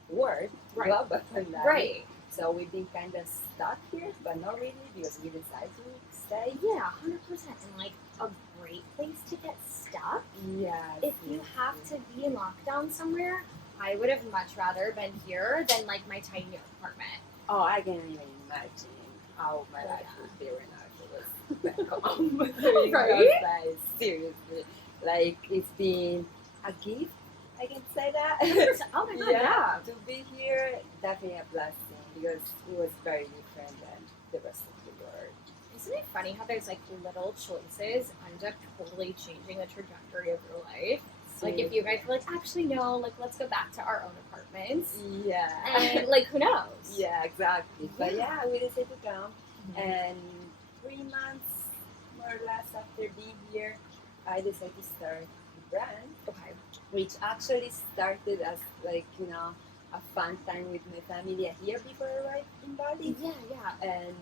the world, global pandemic. Right. So we've been kind of stuck here, but not really because we decided to stay. Yeah, 100%. And a great place to get stuck. Yeah. If you have to be in lockdown somewhere, I would have much rather been here than my tiny apartment. Oh, I can't even imagine how my life would be right now if it was back home. Right? Seriously. It's been a gift, I can say that. Oh my god, yeah. To be here, definitely a blessing because it was very different than the rest of the world. Isn't it funny how there's little choices end up totally changing the trajectory of your life? If you guys were actually no, let's go back to our own apartments. Yeah. And who knows? Yeah, exactly. But we decided to come. Mm-hmm. And 3 months more or less after being here, I decided to start the brand. Okay. Which actually started as a fun time with my family here before I arrived in Bali. Yeah. And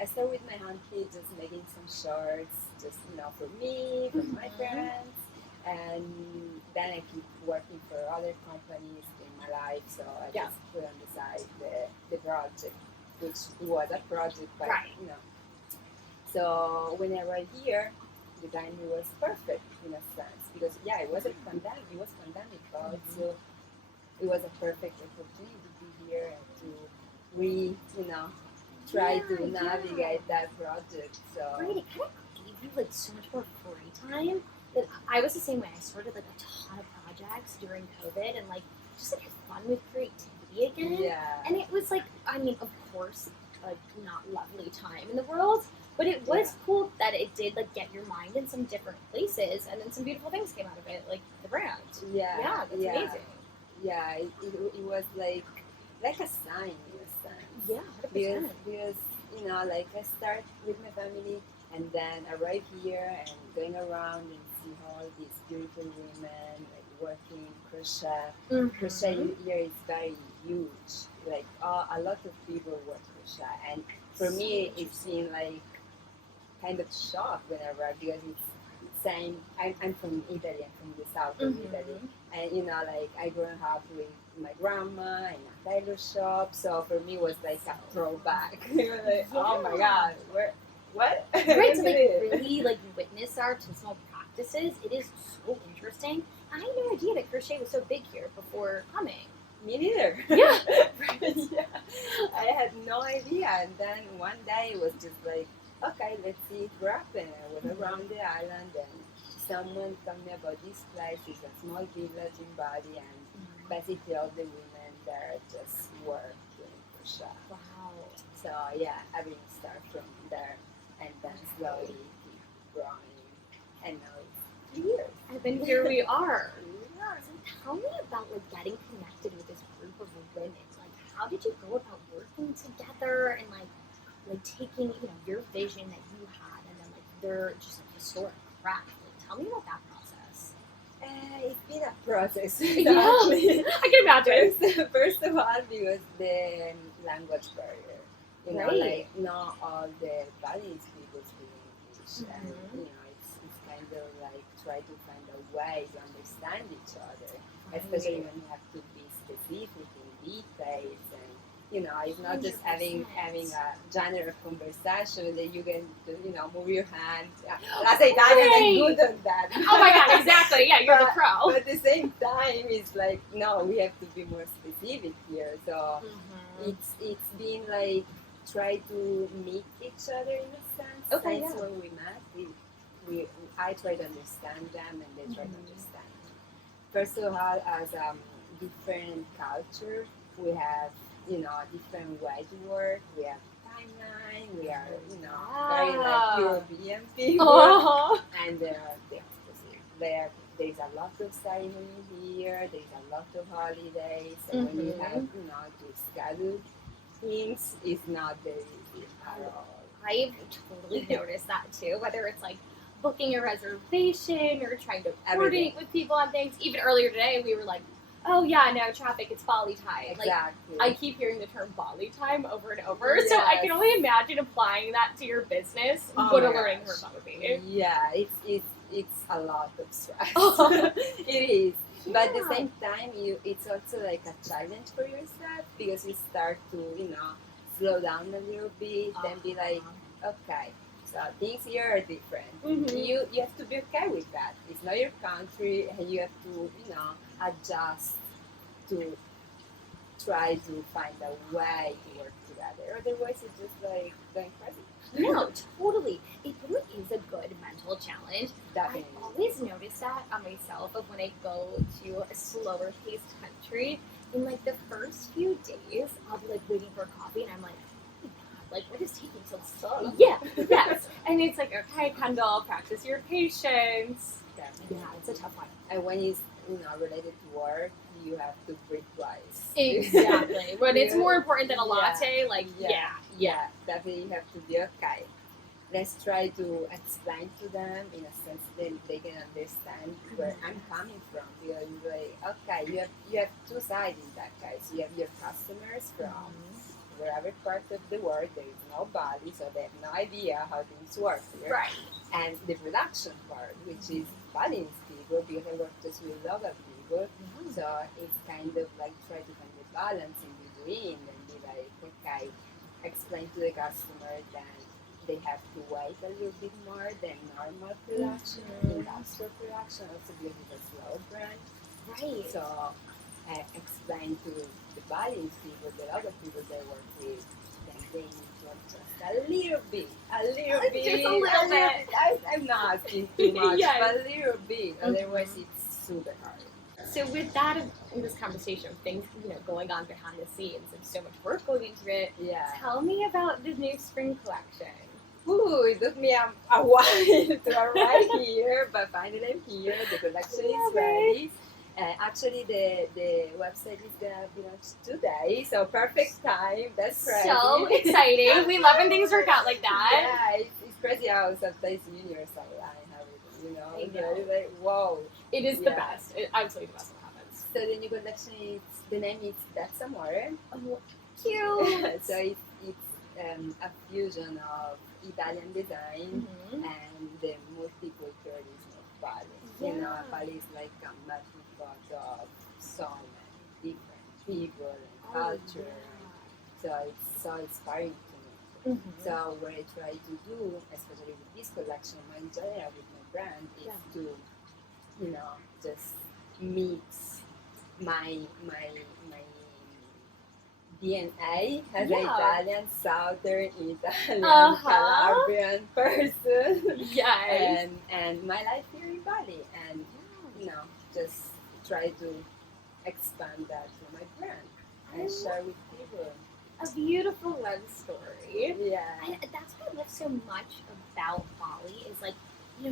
I started with my auntie just making some shorts, just for me, for my friends. And then I keep working for other companies in my life, so I just put on the side the project, which was a project, but So when I arrived here, the timing was perfect in a sense because it was a pandemic. It was pandemic, but so it was a perfect opportunity to be here and to try to navigate that project. So it kind of gave you so much more free time. That I was the same way. I started a ton of projects during COVID and just have fun with creativity again. Yeah. And it was of course, not lovely time in the world, but it was cool that it did get your mind in some different places, and then some beautiful things came out of it, like the brand. Yeah, that's amazing. Yeah, it was like a sign in a sense. Yeah, 100%. Because I start with my family and then arrive here and going around and see all these beautiful women working crochet. Mm-hmm. Crochet here is very huge. A lot of people work crochet, and for me it's been kind of shock when I arrived because it's same. I'm from Italy. I'm from the south of Italy, and I grew up with my grandma in a tailor shop. So for me it was a throwback. Oh my god, what? Right, to really witness our artisanal practices. It is so interesting. I had no idea that crochet was so big here before coming. Me neither. Yeah. I had no idea, and then one day it was just okay, let's see it happen. I was around the island, and someone told me about this place. It's a small village in Bali, and basically all the women there just work doing crochet. Wow. So everything started from there. slowly keep growing, and now it's 3 years. And then here we are. So tell me about like getting connected with this group of women. Like, how did you go about working together and like taking your vision that you had and then like their just like historic craft. Like, tell me about that process. It's been a process. Yeah, I can imagine. First of all, because the language barrier. Right. Like not all the Balinese people speak English, and it's kind of like try to find a way to understand each other, especially when you have to be specific in details, and it's not just having a general conversation that you can move your hand. As a Italian, I'm good on that. Oh my god, exactly. Yeah, you're the pro. But at the same time, it's like no, we have to be more specific here. So it's been like try to meet each other in a sense. Okay, Since yeah. when we met, I try to understand them and they try to understand me. First of all, as different culture, we have a different way to work. We have timeline. We are very like European people, and they are the opposite. There's a lot of ceremony here. There's a lot of holidays, and when you have to schedule things, it's not very easy at all. I've totally noticed that too. Whether it's like booking a reservation or trying to coordinate with people on things. Even earlier today, we were like, "Oh yeah, no traffic. It's Bali time." Exactly. Like I keep hearing the term Bali time over and over, so I can only imagine applying that to your business. What a learning curve that would be. Yeah, it's a lot of stress. It is. But at the same time, it's also like a challenge for yourself because you start to, slow down a little bit and be like, okay, so things here are different. You have to be okay with that. It's not your country, and you have to, adjust to try to find a way to work together. Otherwise, it's just like going crazy. No, totally. It really is a good mental challenge. Definitely. I always notice that on myself of when I go to a slower paced country. In like the first few days, I'll be like waiting for coffee, and I'm like, oh my God, like what is taking so slow? Yeah, yes. And it's like, okay, Kendall, practice your patience. Definitely. Yeah, it's a tough one. And when it's related to work, you have to breathe twice. Exactly. When it's more important than a latte, like yeah, definitely you have to be okay. Let's try to explain to them in a sense that they can understand where I'm coming from. Because like, okay, you have two sides in that case. You have your customers from wherever part of the world. There is no Bali, so they have no idea how things work here. right. And the production part, which is Balinese people, because I work just with local people. So it's kind of like try to find the balance in between and be like, okay, explain to the customer that they have to wait a little bit more than normal production, industrial production, also because it's a slow brand. Right. So explain to the Balinese people, the local people they work with, then they need to adjust a little bit. Just a little bit. I'm not asking too much, Yes. but a little bit. Otherwise, it's super hard. So with that, in this conversation of things, going on behind the scenes and so much work going into it, Yeah. tell me about the new spring collection. Ooh, it took me a while to arrive here, but finally I'm here. The collection is ready. Actually, the website is gonna be launched today, so perfect time. That's crazy. So exciting. We love when things work out like that. Yeah, it's crazy how sometimes universe align everything, I know. It's like, whoa. It is the best. Absolutely the best what happens. So the new collection is, the name is That's Amore. Oh, cute. So it's a fusion of Italian design and the multiculturalism of Bali. Bali is like a melting pot of so many different people and culture. So it's so inspiring to me. So what I try to do, especially with this collection, but in general with my brand, is to, just mix my DNA as an Italian, Southern Italian, Calabrian person. Yes. And my life here in Bali. And, just try to expand that to my brand and share with people. a beautiful love story. Yeah. And that's what I love so much about Bali is like,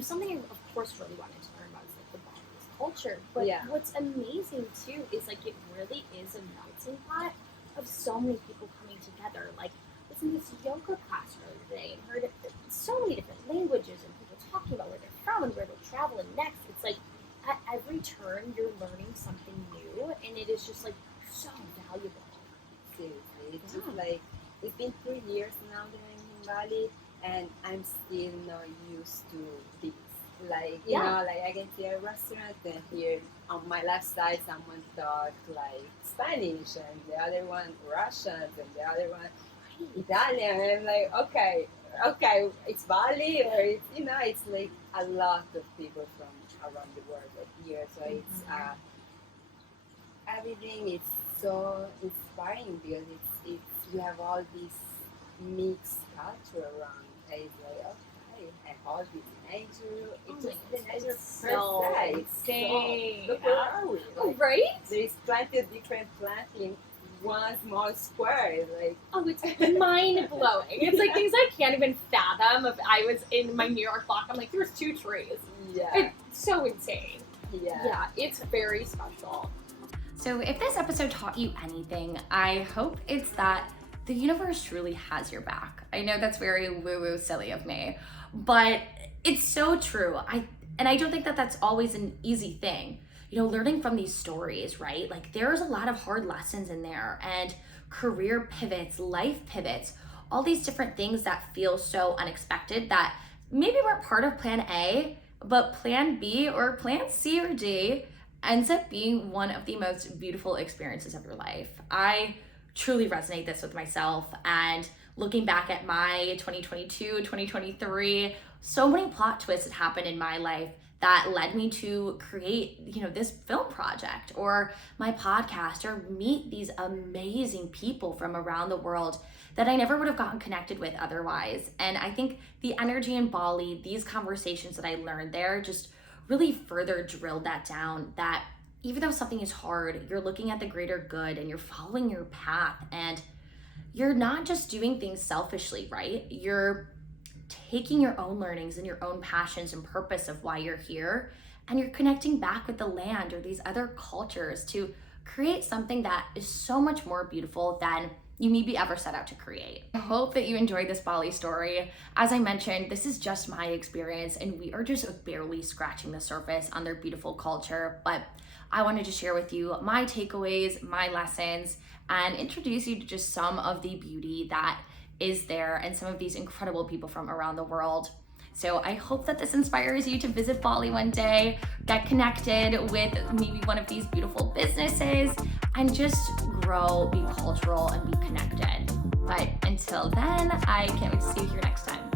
something I of course really wanted to learn about is like the Balinese culture. But what's amazing too is like it really is a melting pot of so many people coming together. Like I was in this yoga class earlier today and heard so many different languages and people talking about where they're from and where they're traveling next. It's like at every turn you're learning something new and it is just like so valuable. Seriously, it's just like it's been 3 years now that I'm in Bali, and I'm still not used to this. Like like I can see a restaurant and here on my left side someone talk like Spanish and the other one Russian and the other one Italian. And I'm like, okay, it's Bali, or it's it's like a lot of people from around the world here. So it's everything is so inspiring because it's you have all this mixed culture around. And it's like and all this nature. It's just the nature so per se. insane. Look where are we? Like, Right? there's plenty of different plants in one small square. It's like It's mind blowing. It's like things I can't even fathom. If I was in my New York block, I'm like, there's 2 trees. yeah, It's so insane. Yeah, it's very special. So if this episode taught you anything, I hope it's that the universe truly has your back. I know that's very woo-woo silly of me, but it's so true. I don't think that that's always an easy thing. Learning from these stories, right? Like there's a lot of hard lessons in there and career pivots, life pivots, all these different things that feel so unexpected that maybe weren't part of plan A, but plan B or plan C or D ends up being one of the most beautiful experiences of your life. I truly resonate this with myself, and looking back at my 2022, 2023, so many plot twists had happened in my life that led me to create, this film project or my podcast or meet these amazing people from around the world that I never would have gotten connected with otherwise. And I think the energy in Bali, these conversations that I learned there just really further drilled that down, that even though something is hard, you're looking at the greater good and you're following your path and you're not just doing things selfishly, right? You're taking your own learnings and your own passions and purpose of why you're here, and you're connecting back with the land or these other cultures to create something that is so much more beautiful than you maybe ever set out to create. I hope that you enjoyed this Bali story. As I mentioned, this is just my experience and we are just barely scratching the surface on their beautiful culture, but I wanted to share with you my takeaways, my lessons, and introduce you to just some of the beauty that is there and some of these incredible people from around the world. So I hope that this inspires you to visit Bali one day, get connected with maybe one of these beautiful businesses, and just grow, be cultural, and be connected. But until then, I can't wait to see you here next time.